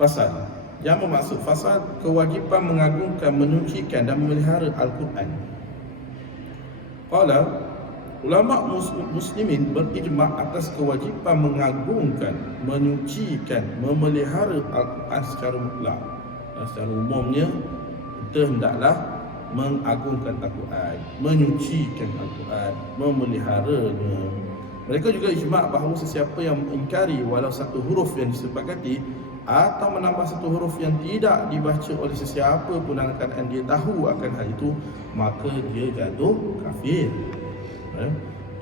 Fasad. Yang bermaksud fasad kewajipan mengagungkan, menyucikan dan memelihara Al-Quran. Qala, ulama muslimin berijma' atas kewajipan mengagungkan, menyucikan, memelihara Al-Quran secara mutlak. Secara umumnya kita hendaklah mengagungkan Al-Quran, menyucikan Al-Quran, memeliharanya. Mereka juga ijma' bahawa sesiapa yang mengingkari walau satu huruf yang disepakati atau menambah satu huruf yang tidak dibaca oleh sesiapa pun dalam keadaan dia tahu akan hal itu, maka dia jatuh kafir.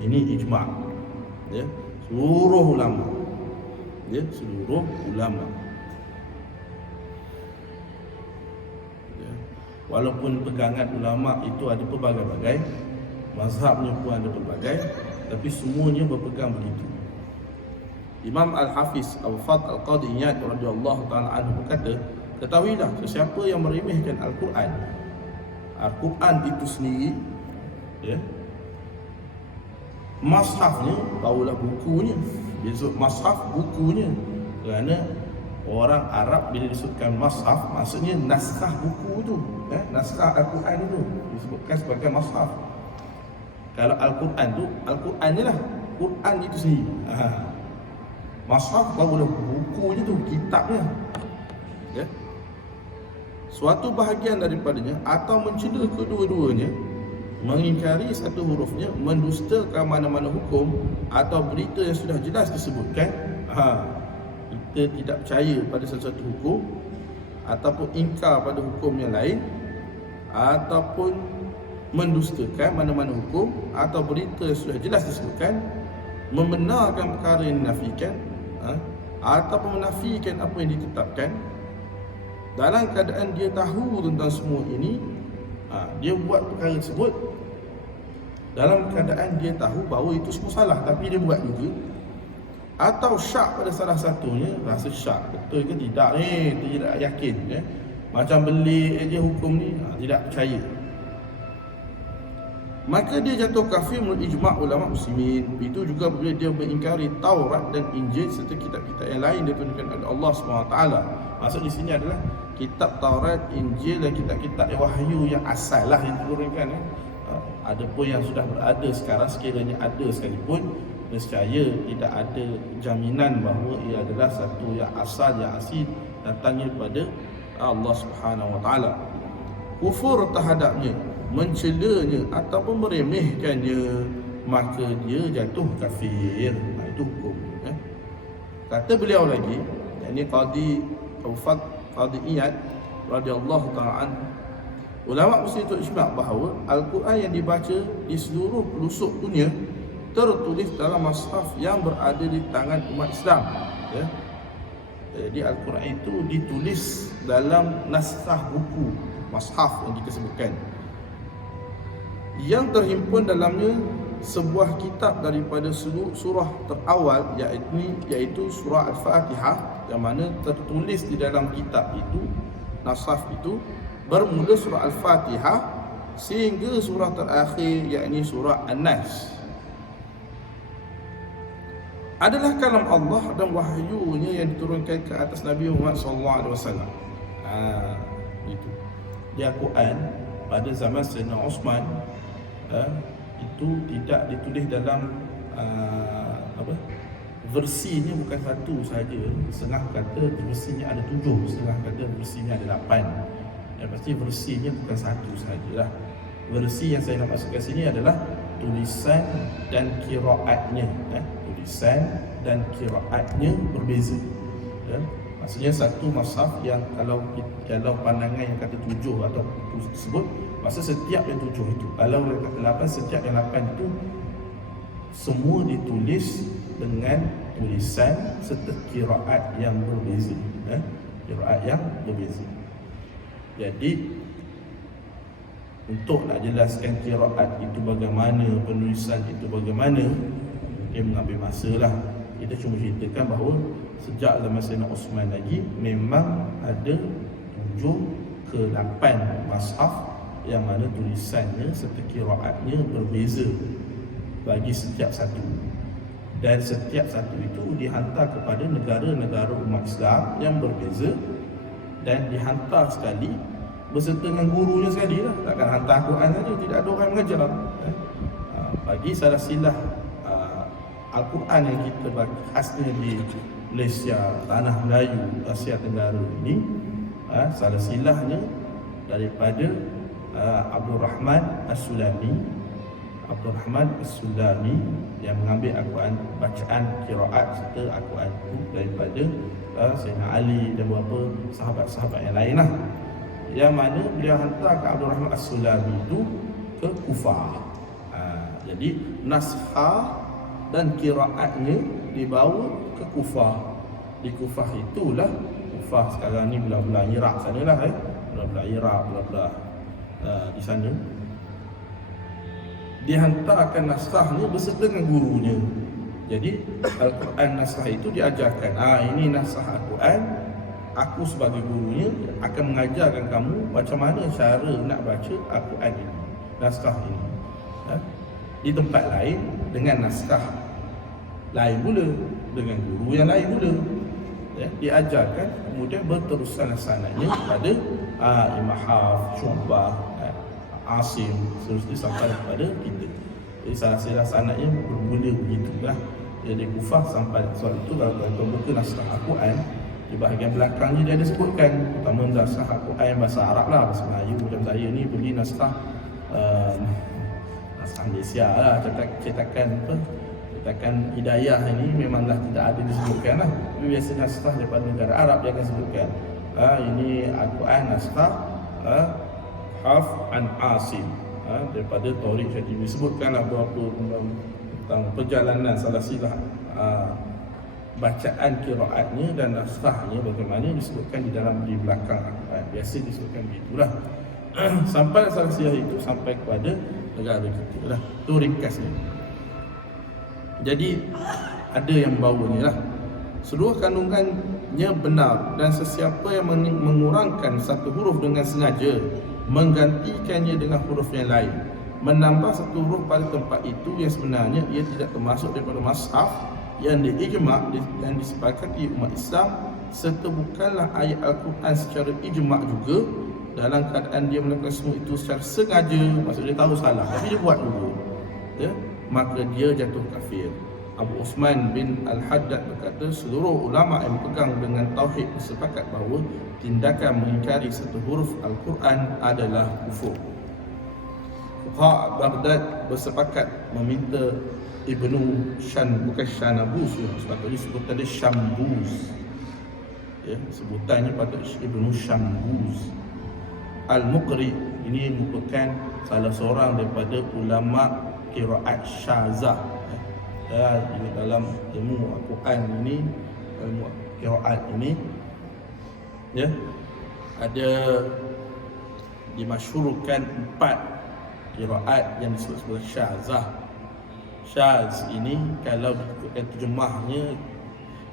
Ini ijma', ya, seluruh ulama, ya, seluruh ulama. Ya. Walaupun pegangan ulama itu ada pelbagai-bagai, mazhabnya pun ada pelbagai, tapi semuanya berpegang begitu. Imam Al-Hafiz Al-Fadl Al-Qadi Iyad radhiyallahu ta'ala anhu berkata, ketahuilah sesiapa yang meremehkan Al-Quran, Al-Quran itu sendiri, ya, mashafnya, barulah bukunya. Dia sebut mashaf, bukunya. Kerana orang Arab bila disebutkan mashaf, maksudnya naskah buku tu, ya, naskah Al-Quran itu disebutkan sebagai mashaf. Kalau Al-Quran tu, Al-Quran je lah, Quran itu sendiri. Mashaf barulah bukunya tu, kitabnya, ya. Suatu bahagian daripadanya atau mencela kedua-duanya, mengingkari satu hurufnya, mendustakan mana-mana hukum atau berita yang sudah jelas disebutkan, kita tidak percaya pada sesuatu hukum, ataupun ingkar pada hukum yang lain, ataupun mendustakan mana-mana hukum atau berita yang sudah jelas disebutkan, membenarkan perkara yang dinafikan, ataupun menafikan apa yang ditetapkan, dalam keadaan dia tahu tentang semua ini, dia buat perkara tersebut dalam keadaan dia tahu bahawa itu semua salah, tapi dia buat juga, atau syak pada salah satunya, rasa syak betul ke tidak ni, tidak yakin, ya. Macam belik aja hukum ni, tidak percaya, maka dia jatuh kafir menurut ijma' ulama muslimin. Itu juga bila dia mengingkari Taurat dan Injil serta kitab-kitab yang lain diturunkan oleh Allah SWT. Maksud di sini adalah kitab Taurat, Injil dan kitab-kitab wahyu yang asal lah yang diturunkan, ya. Ada pun yang sudah berada sekarang, sekiranya ada sekalipun, nescaya tidak ada jaminan bahawa ia adalah satu yang asal, yang asli datangnya daripada Allah Subhanahu Wa Taala. Kufur terhadapnya, mencelanya ataupun meremehkannya, maka dia jatuh kafir. Itu hukum, ya. Kata beliau lagi, yakni Qadi Al-Fadl Qadi Iyad radhiyallahu ta'ala anhu, ulama muslim itu ijma' bahawa Al-Quran yang dibaca di seluruh pelosok dunia tertulis dalam mushaf yang berada di tangan umat Islam, ya. Jadi Al-Quran itu ditulis dalam naskah buku, mushaf yang kita sebutkan, yang terhimpun dalamnya sebuah kitab daripada surah terawal, iaitu surah Al-Fatihah, yang mana tertulis di dalam kitab itu, naskah itu, bermula surah Al-Fatihah sehingga surah terakhir, yakni surah An-Nas, adalah kalam Allah dan wahyunya yang diturunkan ke atas Nabi Muhammad SAW. Itu di Al-Quran pada zaman Sayyidina Osman, itu tidak ditulis dalam versinya bukan satu saja. Setengah kata versinya ada 7, setengah kata versinya ada 8. Dan pasti versinya bukan satu sajalah. Versi yang saya nak masukkan sini adalah tulisan dan qiraatnya, tulisan dan qiraatnya berbeza, ya. Maksudnya satu mushaf yang kalau pandangan yang kata 7 atau tersebut, maksud setiap yang 7 itu, kalau yang kata 8, setiap yang 8 itu semua ditulis dengan tulisan serta qiraat yang berbeza, ya. Qiraat yang berbeza. Jadi untuk nak jelaskan qiraat itu bagaimana, penulisan itu bagaimana, dia mengambil masa lah. Kita cuma ceritakan bahawa sejak zaman Sayyidina Osman lagi memang ada 7 ke 8 mushaf yang mana tulisannya serta qiraatnya berbeza bagi setiap satu. dan setiap satu itu dihantar kepada negara-negara umat Islam yang berbeza dan dihantar sekali berserta dengan gurunya sekali lah. Takkan hantar Quran saja, tidak ada orang mengajar. Bagi salah silah Al-Quran yang kita bagi khasnya di Malaysia, Tanah Melayu, Asia Tenggara ini, salah silahnya daripada Abdul Rahman As-Sulami. Abdul Rahman As-Sulami yang mengambil Al-Quran, bacaan qiraat serta Al-Quran itu daripada Sayyidina Ali dan beberapa sahabat-sahabat yang lain lah. Yang mana beliau hantar ke Abdul Rahman As-Sulami itu ke Kufah. Jadi naskah dan qiraatnya dibawa ke Kufah. Di Kufah itulah, Kufah sekarang ni belah-belah Iraq sanalah, belah-belah Iraq, belah-belah di sana. Dihantarkan naskahnya beserta dengan gurunya. Jadi Al-Quran naskah itu diajarkan. Ini naskah Al-Quran. Aku sebagai gurunya akan mengajarkan kamu macam mana cara nak baca Al-Quran ini, naskah ini. Di tempat lain dengan naskah lain pula, dengan guru yang lain pula. Diajarkan, kemudian berterusan sanadnya pada Imam Hafs, Syu'bah, Asim, seterusnya sampai kepada kita. Jadi salah silah sanadnya bermula begitulah. Jadi Kufah sampai soal itu, kalau tuan buka naskah Al-Quran, di bahagian belakangnya dia ada sebutkan, pertama naskah Al-Quran bahasa Arab lah, bahasa Melayu. Macam saya ni beli naskah naskah Malaysia lah, cetakan Hidayah ini memanglah tidak ada disebutkan lah. Tapi biasa naskah daripada negara Arab dia akan sebutkan, ini Al-Quran naskah Hafs an Asim, daripada Tariq Syatibi. Sebutkanlah beberapa tentang perjalanan salah silah bacaan qiraatnya dan naskahnya, bagaimana disebutkan di belakang Al-Quran. Biasa disebutkan begitulah. Sampai salah silah itu sampai kepada negara kita lah. Itu ringkasnya. Jadi ada yang bawanya lah. Seluruh kandungannya benar, dan sesiapa yang mengurangkan satu huruf dengan sengaja, menggantikannya dengan huruf yang lain, menambah satu huruf pada tempat itu yang sebenarnya ia tidak termasuk daripada mushaf yang diijma' dan disepakati umat Islam, serta bukanlah ayat Al-Quran secara ijma' juga, dalam keadaan dia melakukan semua itu secara sengaja, maksudnya dia tahu salah tapi dia buat dulu, maka dia jatuh kafir. Abu Usman bin Al-Haddad berkata, seluruh ulama yang berpegang dengan tauhid bersepakat bahawa tindakan mengingkari satu huruf Al-Quran adalah kufur. Fuqaha Baghdad bersepakat meminta Ibnu bukan Shanabuz, sepatutnya sebutan dia Syambuz, sebutannya patut Ibnu Syambuz Al-Muqri. Ini merupakan salah seorang daripada ulama qiraat syazah. Dalam ilmu Al-Quran ini, ilmu qiraat ini, ada dimasyhurkan 4 qiraat yang disebut sebagai syazah. Syaz ini kalau dikutkan terjemahnya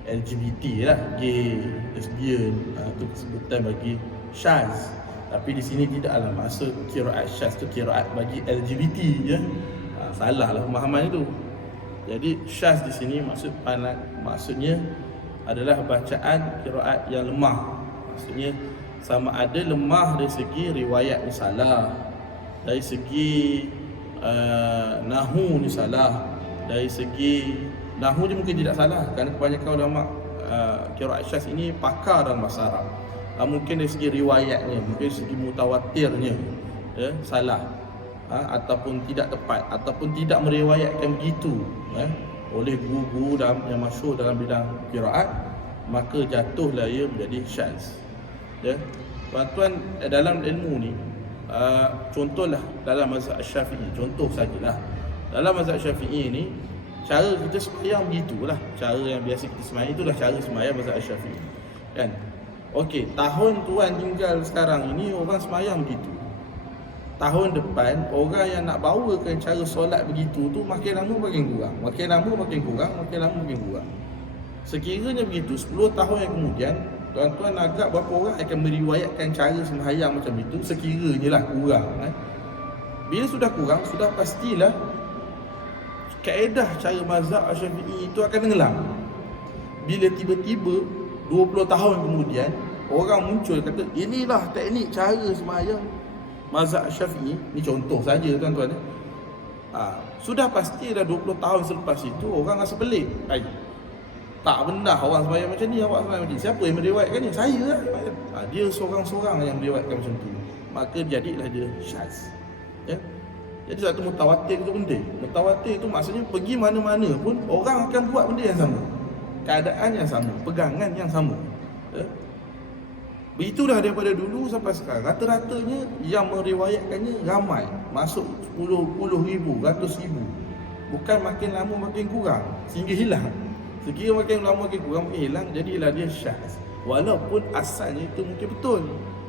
LGBT lah, gay, lesbian, itu sebutan bagi syaz. Tapi di sini tidaklah maksud qiraat syaz tu qiraat bagi LGBT salah lah pemahaman itu. Jadi syaz di sini maksudnya adalah bacaan qiraat yang lemah. Maksudnya sama ada lemah dari segi riwayat ni salah, dari segi nahu ni salah, dari segi nahu dia mungkin tidak salah kerana kebanyakan ulama qiraat syaz ini pakar dalam bahasa Arab. Mungkin dari segi riwayatnya, mungkin dari segi mutawatirnya salah, ataupun tidak tepat, ataupun tidak meriwayatkan begitu oleh guru-guru yang masyhur dalam bidang qiraat, maka jatuhlah ia menjadi syaz. Tuan-tuan, dalam ilmu ni, contohlah dalam mazhab Syafi'i, contoh sajalah. Dalam mazhab Syafi'i ni, cara kita sembahyang begitulah. Cara yang biasa kita sembahyang itulah cara sembahyang mazhab Syafi'i, kan? Okey, tahun tuan tinggal sekarang ini orang sembahyang begitu. Tahun depan orang yang nak bawakan cara solat begitu tu makin lama makin kurang, makin lama makin kurang, makin lama makin kurang. Sekiranya begitu, 10 tahun yang kemudian, tuan-tuan agak berapa orang akan meriwayatkan cara sembahyang macam itu, sekiranya lah kurang. Bila sudah kurang, sudah pastilah kaedah cara mazhab Syafi'i itu akan tenggelam bila tiba-tiba 20 tahun kemudian orang muncul kata inilah teknik cara sembahyang mazhab Syafi'i. Ni contoh saja tuan-tuan. Sudah pasti dah 20 tahun selepas itu orang rasa pelik. Tak benar orang sembahyang macam ni, awak sembahyang macam ni. Siapa yang meriwayatkannya? Saya lah. Dia seorang-seorang yang meriwayatkan macam tu. Maka jadilah dia syaz. Ya? Jadi satu mutawatir itu penting. Mutawatir itu maksudnya pergi mana-mana pun orang akan buat benda yang sama, keadaan yang sama, pegangan yang sama. Ya? Begitu dah daripada dulu sampai sekarang. Rata-ratanya yang meriwayatkannya ramai, masuk 10 ribu, ratus ribu. Bukan makin lama makin kurang sehingga hilang. Sekira makin lama makin kurang makin hilang, jadilah dia syaz. Walaupun asalnya itu mungkin betul,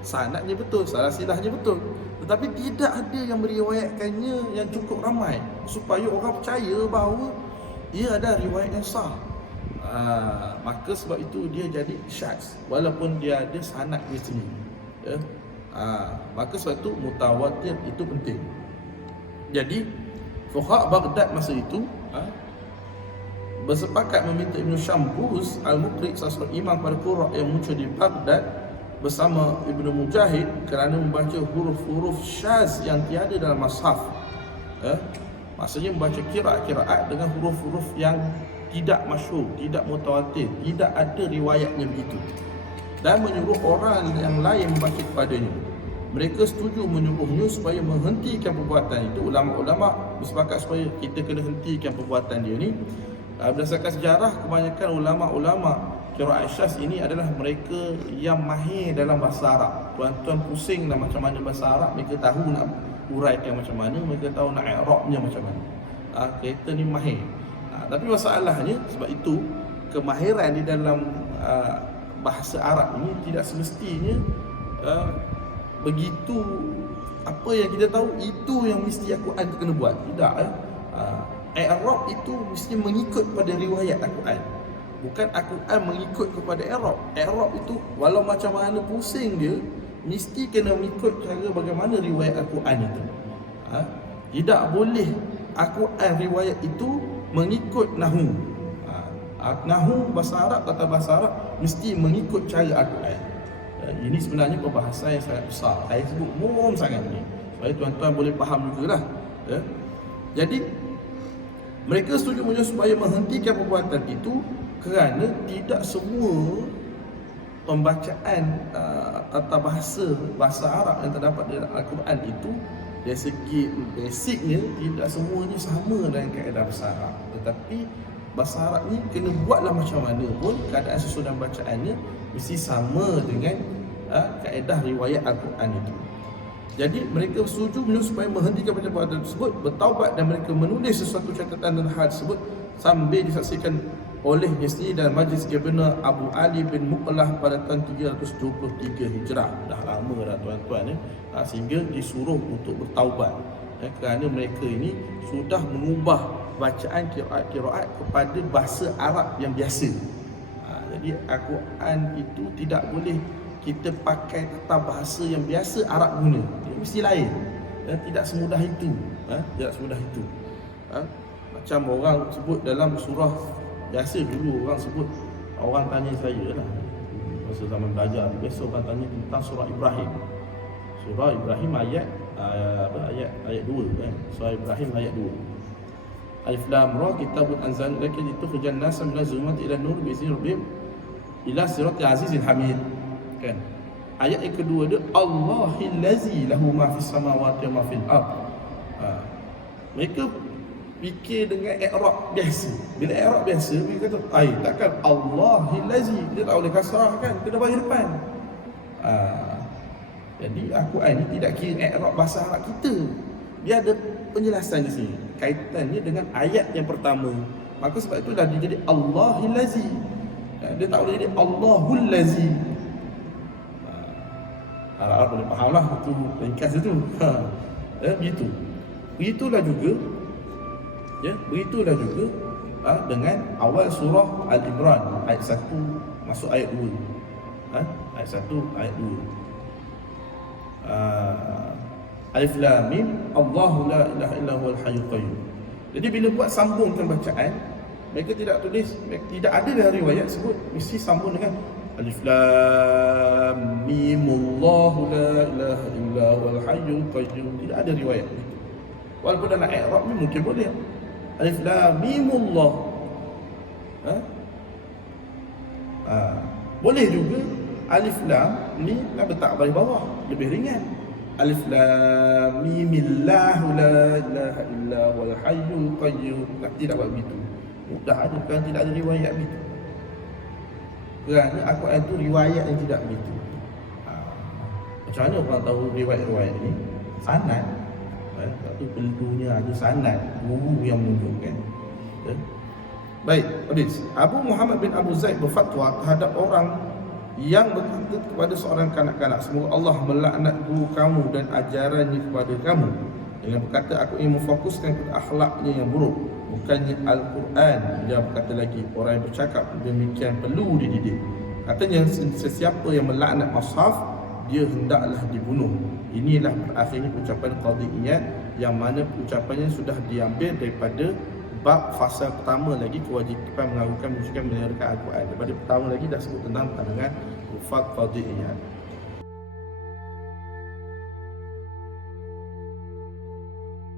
sanadnya betul, salah silahnya betul, tetapi tidak ada yang meriwayatkannya yang cukup ramai supaya orang percaya bahawa ia ada riwayat yang sah. Maka sebab itu dia jadi syaz walaupun dia ada sanad dia sendiri. Ya? Maka sebab itu mutawatir itu penting. Jadi fuqaha Baghdad masa itu bersepakat meminta Ibn Syambuz Al-Muqri, salah imam pada qurra yang muncul di Baghdad bersama Ibn Mujahid kerana membaca huruf-huruf syaz yang tiada dalam mushaf. Maksudnya membaca qiraat dengan huruf-huruf yang tidak masyhur, tidak mutawatir, tidak ada riwayatnya begitu, dan menyuruh orang yang lain membaca kepadanya. Mereka setuju menyuruhnya supaya menghentikan perbuatan itu. Ulama-ulama bersepakat supaya kita kena hentikan perbuatan dia ni. Berdasarkan sejarah, kebanyakan ulama-ulama qiraat syaz ini adalah mereka yang mahir dalam bahasa Arab. Tuan-tuan pusing dah macam mana bahasa Arab, mereka tahu nak uraikan macam mana, mereka tahu nak i'rabnya macam mana. Kereta ni mahir. Tapi masalahnya sebab itu kemahiran di dalam bahasa Arab ini tidak semestinya begitu apa yang kita tahu itu yang mesti Al-Quran kena buat. Tidak. I'rab itu mesti mengikut pada riwayat Al-Quran, bukan Al-Quran mengikut kepada i'rab. I'rab itu walau macam mana pusing dia, mesti kena mengikut cara bagaimana riwayat Al-Quran itu. Tidak boleh Al-Quran riwayat itu mengikut nahu. Nahu bahasa Arab, tata bahasa Arab mesti mengikut cara Al-Quran. Ini sebenarnya perbahasan yang sangat besar. Saya sebut umum sangat ni supaya tuan-tuan boleh faham jugalah. Jadi mereka setuju supaya menghentikan perbuatan itu kerana tidak semua pembacaan tata bahasa Arab yang terdapat dalam Al-Quran itu dari segi basicnya tidak semuanya sama dengan kaedah bahasa Arab. Tetapi bahasa Arab ni kena buatlah macam mana pun keadaan susunan bacaannya mesti sama dengan kaedah riwayat Al-Quran itu. Jadi mereka setuju supaya menghentikan perbuatan tersebut, bertaubat, dan mereka menulis sesuatu catatan dan hal tersebut sambil disaksikan olehnya sendiri dalam majlis Gubernur Abu Ali bin Muqlah pada tahun 323 Hijrah. Dah lama dah tuan-tuan sehingga disuruh untuk bertaubat kerana mereka ini sudah mengubah bacaan qiraat kepada bahasa Arab yang biasa. Jadi Al-Quran itu tidak boleh kita pakai tata bahasa yang biasa Arab guna. Dia mesti lain. Tidak semudah itu. Tidak semudah itu. Macam orang sebut dalam surah biasa dulu orang sebut, orang tanya saya lah masa zaman belajar, biasa orang tanya tentang surah Ibrahim. Surah Ibrahim ayat 2 kan. Surah Ibrahim ayat 2. Alif Lam Ra, kitabun anzalnaka litukhrijan nasa minaz zulumati ila nur bi'izni rabbihim ila siratil azizil hamid. Kan? Ayat yang kedua dia Allahillazi lahu ma fis samawati wa ma fil ard. Mereka fikir dengan i'rab biasa. Bila i'rab biasa mereka kata, takkan Allahillazi, dia tak boleh kasrah kan, kena bagi depan. Jadi Al-Quran ni tidak kira i'rab bahasa Arab kita. Dia ada penjelasan di sini, kaitannya dengan ayat yang pertama. Maka sebab itu dah dia jadi Allahillazi. Dia tak boleh jadi Allahullazi. Arab boleh faham lah itu ringkas itu. Begitu. Begitulah juga dengan awal surah Al-Imran ayat 1 masuk ayat 2. Ayat 1 ayat 2. Alif Lam Mim, Allahu la ilaha illa huwal hayyul qayyum. Jadi bila buat sambungkan bacaan, mereka tidak tulis, tidak ada dalam riwayat sebut, mesti sambung dengan Alif Lam Mim Allahu la ilaha illa huwal hayyul qayyum. Tidak ada riwayat itu. Walaupun dalam i'rab ni mungkin boleh. Alif Lam Mim Allah. Boleh juga Alif Lam ni nak letak baris bawah, lebih ringan. Alif Lam Mim Allahu la ilaha illa huwal hayyul qayyum. Tidak buat begitu. Mudah ada, kan tidak ada riwayat begitu. Kerana Al-Quran itu riwayat yang tidak begitu. Macam mana orang tahu riwayat-riwayat ni? Sanad. Satu perlunya ada sanad, guru yang menunjukkan. Baik, habis. Abu Muhammad bin Abu Zaid berfatwa terhadap orang yang berkata kepada seorang kanak-kanak, semoga Allah melaknat guru kamu dan ajarannya kepada kamu. Dengan berkata, aku ingin memfokuskan kepada akhlaknya yang buruk, bukannya Al-Quran. Dia berkata lagi, orang yang bercakap demikian perlu dididik. Katanya, sesiapa yang melaknat mushaf, dia hendaklah dibunuh. Inilah berakhirnya ucapan Qadhi Iyad, yang mana ucapannya sudah diambil daripada bab fasa pertama lagi, kewajipan melakukan musyrikan menyerahkan Al-Quran. Daripada pertama lagi dah sebut tentang pandangan Ufaq Qadhi Iyad.